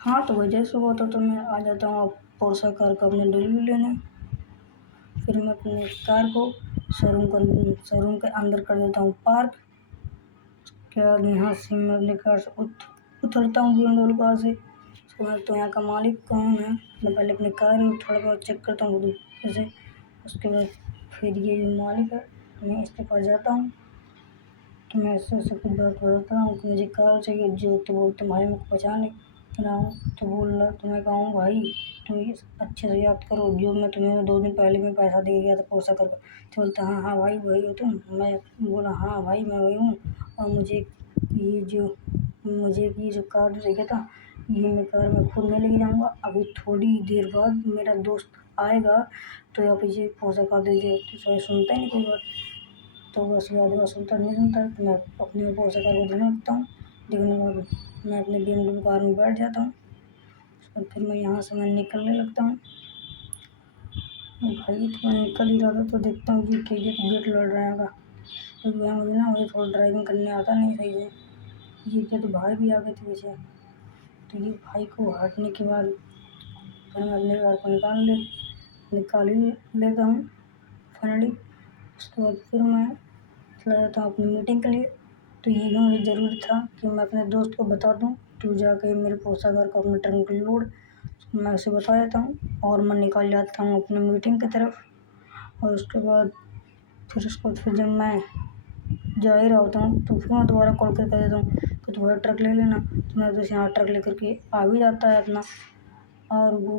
हाँ, तो वजह सुबह होता तो मैं आ जाता हूँ अब पोर्शा कार का अपने डिलीवरी लेने। फिर मैं अपनी कार को शोरूम के अंदर कर देता हूँ पार्क। उसके बाद यहाँ से मैं अपनी कार से उतरता हूँ BMW कार से। उसके बाद तो यहाँ का मालिक कौन है, मैं पहले अपनी कार थोड़ा बहुत चेक करता हूँ जैसे। उसके बाद फिर ये जो मालिक है मैं इसके पास जाता हूँ, तो मैं ऐसे कुछ बात बताता हूँ कि मुझे कार चाहिए। जो तो बोलते भाई मैं पहचान रहा हूँ, तो बोल रहा तो मैं कहूँ भाई तुम ये अच्छे से याद करो जो मैं तुम्हें 2 दिन पहले में पैसा दे गया था पोसा कर। तो बोलता हाँ हाँ भाई वही हो तुम। मैं बोला हाँ भाई मैं वही हूँ, और मुझे ये जो कार जो चाहिए था ये मैं कार में खुद नहीं लेके जाऊँगा। अभी थोड़ी देर बाद मेरा दोस्त आएगा तो आप ये पोसा कर दीजिए। तो सुनता ही नहीं कोई बात, तो बस बाद सुनता नहीं सुनता, तो मैं अपने पोसा कार को देने लगता हूँ। देखने के बाद मैं अपने BMW कार में बैठ जाता हूँ। और फिर मैं यहाँ से मैं निकलने लगता हूँ। भाई तो मैं निकल ही रहा था तो देखता हूँ कि गेट लड़ रहा है, क्योंकि भाई मुझे थोड़ा ड्राइविंग करने आता नहीं सही से। ये क्या तो भाई भी आ गए थे पीछे। तो ये भाई को हटने के बाद फिर मैं अपने कार को निकाल ही लेता हूँ फाइनली। उसके बाद फिर मैं चला जाता हूँ अपनी मीटिंग के लिए। तो ये भी मुझे ज़रूरी था कि मैं अपने दोस्त को बता दूँ, तू जाके मेरे पोसा कार को अपने ट्रंक में लोड। मैं उसे बता देता हूँ और मैं निकल जाता हूँ अपनी मीटिंग की तरफ। और उसके बाद फिर जब मैं जा ही रहा होता हूँ तो फिर मैं दोबारा कॉल करके कह देता हूँ कि तुम्हारा ट्रक ले लेना। तो मैं दोस्त यहाँ ट्रक लेकर के आ भी जाता है अपना। और वो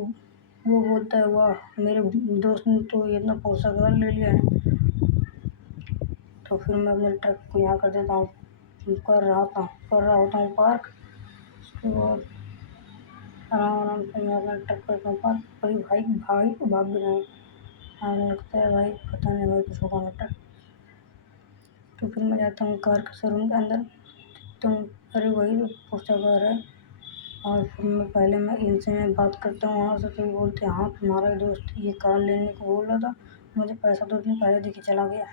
बोलता है वाह मेरे दोस्त ने तो ये इतना पोसा कार ले लिया है। तो फिर मैं अपने ट्रक को यहाँ कर देता हूँ, कर रहा होता हूँ पार्क। उसके बाद आराम से मैं अपना ट्रक करता हूँ पार्क। कभी भाई को भाग भी रहे हैं, हमें लगता है भाई पता नहीं भाई कुछ होगा ना ट्रक। तो फिर मैं जाता हूँ कार के शोरूम के अंदर, तो अरे वही तो पोसा कार है। और फिर मैं इनसे बात करता हूँ वहाँ से, तो बोलते हैं हाँ तुम्हारा दोस्त ये कार लेने को बोल रहा था, मुझे पैसा 2 दिन पहले दे के चला गया।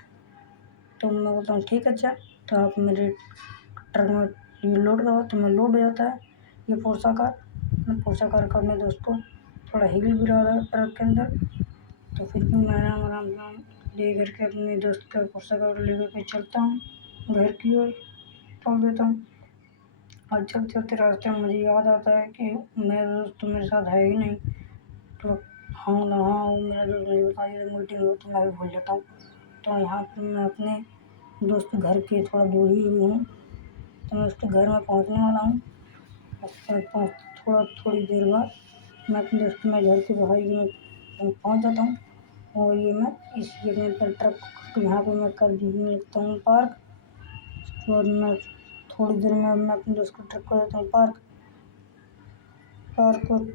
तो मैं बोलता हूँ ठीक है अच्छा, तो आप मेरे ट्रक में ये लोड करो। तो मैं लोड हो जाता है ये पोसा कार। मैं पोसा कार का अपने दोस्त को थोड़ा हिल भी रहा था ट्रक के अंदर। तो फिर भी मैं आराम आराम से ले करके अपने दोस्त का पोसा कार ले करके चलता हूँ घर की ओर, छोड़ देता हूँ। और चलते चलते रास्ते में मुझे याद आता है कि मेरा दोस्त तो मेरे साथ है ही नहीं। तो हाँ ना हाँ वो मेरा दोस्त मुझे बता दिया मीटिंग हो, तो मैं भी भूल जाता हूँ। तो यहाँ पर मैं अपने दोस्त के घर के थोड़ा दूर ही हूँ, तो मैं उसके घर में पहुँचने वाला हूँ। थोड़ी देर बाद मैं अपने दोस्त के घर के बाहर ही मैं पहुँच जाता हूँ। और ये मैं अपने ट्रक यहाँ पे मैं कर लगता हूँ पार्क। उसके बाद मैं थोड़ी देर में मैं अपने दोस्त का ट्रक कर देता हूँ पार्क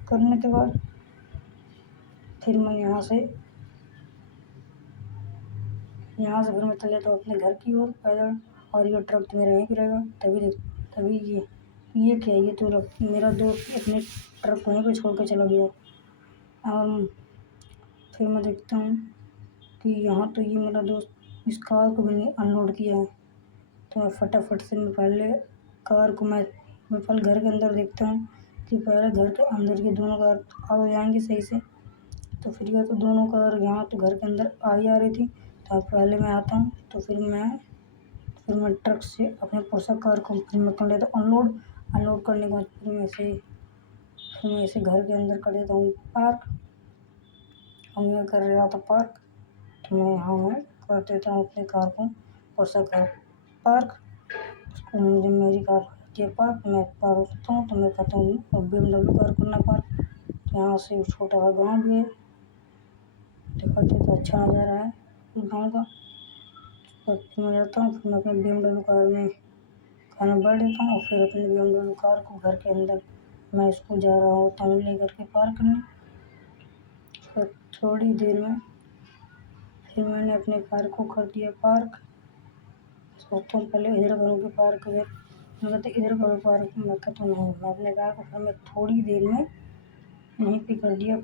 करने के बाद फिर मैं यहाँ से फिर मैं चले जाता हूँ अपने घर की ओर पैदल। और ये ट्रक तो मेरा यहीं पे रहेगा। तभी ये क्या, ये तो मेरा दोस्त अपने ट्रक वहीं पे छोड़ के चला गया। और फिर मैं देखता हूँ कि यहाँ तो ये मेरा दोस्त इस कार को भी नहीं अनलोड किया है। तो मैं फटाफट से मैं पहले कार को मैं पहले घर के अंदर देखता हूँ कि पहले घर के अंदर की दोनों कार आ जाएंगी सही से। तो फिर या तो दोनों कार यहाँ तो घर के अंदर आ ही आ रही थी। तो पहले मैं आता हूँ, तो फिर मैं ट्रक से अपने पोसा कार को फिर मैं कर लेता हूँ अनलोड करने के बाद फिर मैं इसे घर के अंदर कर देता हूँ पार्क। और मैं कर रहा था पार्क, तो मैं कर देता हूँ अपनी कार को पोसा कार पार्क। उसको मुझे मेरी कार के पार्क मैं पार्क होता हूँ, तो मैं कहता हूँ अब BMW कार करना पार्क। तो यहाँ से छोटा सा गाँव भी है, दिखाते तो अच्छा नज़ारा है गाँव का। और फिर मैं जाता हूँ, फिर मैं अपने BMW कार में खाना बैठ देता हूँ। और फिर अपनी BMW कार को घर के अंदर मैं इसको जा रहा होता हूँ ले करके पार्क करने। फिर थोड़ी देर में फिर मैंने अपने कार को कर दिया पार्क। सोचता हूँ पहले इधर करूँगी पार्क, इधर करो पार्क। मैं कहता हूँ नहीं, मैं अपने कार को फिर मैं थोड़ी देर में यहीं पे कर दिया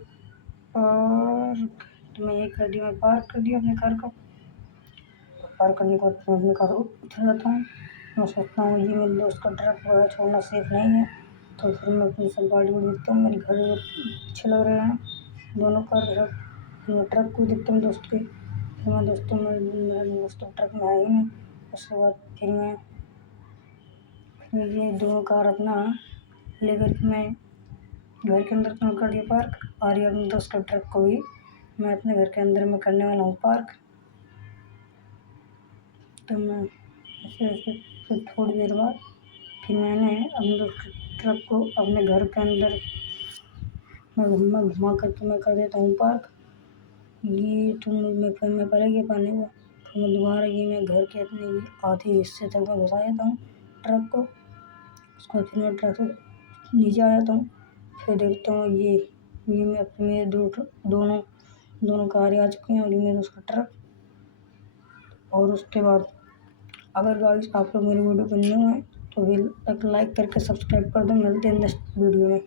पार्क। तो मैं यही कर दिया, मैं पार्क कर दिया अपने कार को। पार्क करने के बाद मैं अपनी कार उतर जाता हूँ। मैं सोचता हूँ ये मेरे दोस्त का ट्रक वगैरह छोड़ना सेफ नहीं है, तो फिर मैं अपनी सब गाड़ी वाड़ी देखता हूँ, मेरे घर अच्छे लग रहे हैं दोनों कार सब। फिर मैं ट्रक को देखता हूँ दोस्त के, फिर मैं दोस्तों में मेरा दोस्त ट्रक में आया ही नहीं। उसके बाद फिर ये दोनों कार अपना लेकर के मैं घर के अंदर तो कर दिया पार्क, और ये अपने दोस्त का ट्रक को भी मैं अपने घर के अंदर में करने वाला हूँ पार्क। तो मैं ऐसे ऐसे फिर थोड़ी देर बाद फिर मैंने अपने दोस्त के ट्रक को अपने घर के अंदर मैं घुमा करके मैं कर देता हूँ पार्क। ये तो मैं पहले ये पाने हुआ, फिर मैं दोबारा ये मैं घर के अपने आधे हिस्से तक मैं घुसा देता हूँ ट्रक को। उसके बाद फिर मैं ट्रक से नीचे आ जाता हूँ, फिर देखता हूँ ये मैं अपने दोनों कारें आ चुकी हैं और ये मेरा उसका ट्रक। और उसके बाद अगर गाइस आप लोग मेरी वीडियो को न्यू हैं तो भी एक लाइक करके सब्सक्राइब कर दो। मिलते हैं नेक्स्ट वीडियो में।